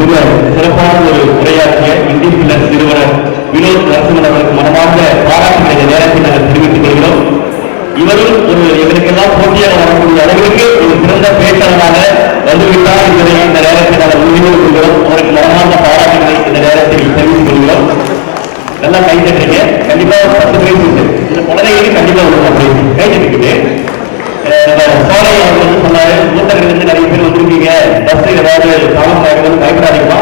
மிக சிறப்பான ஒரு உரையாற்றிய இந்தியன் பில்லர்ஸ் நிறுவனர் வினோத் நரசிம்மன் அவருக்கு மனமார்ந்த பாராட்டுகளை இந்த நேரத்தில் நாங்கள் தெரிவித்துக் கொள்கிறோம். இவரும் ஒரு எங்களுக்கெல்லாம் போட்டியாக வரக்கூடிய அளவிற்கு ஒரு சிறந்த பேச்சாளராக வந்துவிட்டார் என்பதை இந்த நேரத்தில் நாங்கள் உறுதியோடு கொள்கிறோம். அவருக்கு மனமார்ந்த பாராட்டுகளை இந்த நேரத்தில் தெரிவித்துக் கொள்கிறோம். நல்லா கை தட்டுறீங்க. கண்டிப்பா 10 பிரைஸ் உண்டு. இந்த குழந்தைகளுக்கு கண்டிப்பா ஒரு பிரைஸ் கை தட்டிக்கிட்டு சோலை அவர் வந்து சொன்னாரு, மூத்தர்கள் இருந்து நிறைய பேர் வந்திருக்கீங்க, பஸ் ஏதாவது தாமதம் பயப்படாதீங்களா,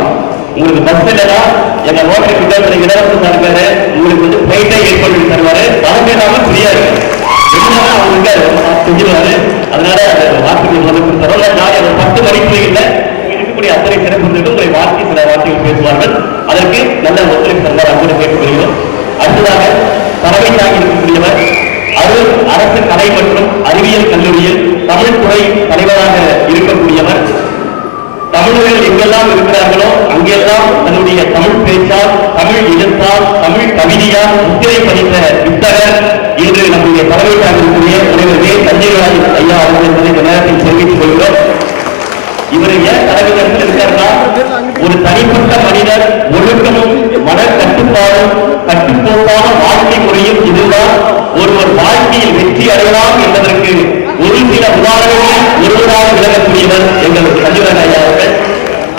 உங்களுக்கு பஸ் இல்லைன்னா எங்க ரோட்டரி விட்டால் இலவசம் இருக்காரு, உங்களுக்கு வந்து பிளைட்டை ஏற்படுத்தி தருவாரு, தலைமையிலாம ஃப்ரீயா இருக்கு அவங்களுக்கு செஞ்சிருவாரு. அதனால வார்த்தைகள் வந்து கொடுத்தாரு. நாளை ஒரு 10 மணிக்குள்ள இருக்கக்கூடிய அத்தனை சிறப்பு உங்களை வார்த்தை சில வார்த்தைகள் பேசுவார்கள். அதற்கு நல்ல ஒத்துழைப்பு தந்தார் அன்போடு கேட்டுக்கொள்கிறோம். அடுத்ததாக தலைமை தாங்கி இருக்கக்கூடியவர் அரசு கலை மற்றும் அறிவியல் கல்லூரியில் தமிழ் துறை தலைவராக இருக்கக்கூடியவர். தமிழர்கள் எங்கெல்லாம் இருக்கிறார்களோ அங்கெல்லாம் தன்னுடைய தமிழ் பேச்சால், தமிழ் எழுத்தால், தமிழ் கவிதையால் முத்திரை பதித்த வித்தகர் இன்று நம்முடைய தலைமையாக இருக்கக்கூடிய தலைவர் தஞ்சைராஜ் ஐயா அவர்கள் என்பதை இந்த நேரத்தில் தெரிவித்துக் கொள்கிறோம். இவர் ஏன் தலைவர்கள் இருக்காருன்னா, ஒரு தனிப்பட்ட மனிதர் ஒழுக்கமும் மன கட்டுப்பாடும் கட்டுப்போக்கான வாழ்க்கை முறையும் இதுதான் ஒருவர் வாழ்க்கையில் வெற்றி அடையலாம் என்பதற்கு ஒரு சில உதாரணங்களில் ஒருவராக விளங்கக்கூடியவர் எங்கள் தஞ்சைராஜ் ஐயா அவர்கள்.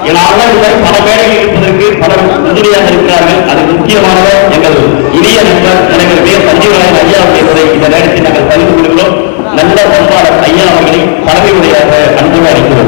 இவர் பல மேடையில் இருப்பதற்கு பல உறுதியாக இருக்கிறார்கள். அது முக்கியமானவர் எங்கள் இனிய நண்பர் தலைவர் தஞ்சைராஜ் ஐயா என்பதை இந்த நேரத்தில் நாங்கள் பகிர்ந்து கொள்கிறோம். நல்ல பண்பாளர் ஐயா அவர்களை தலைமை உரையாக அன்போடு அளிக்கிறோம்.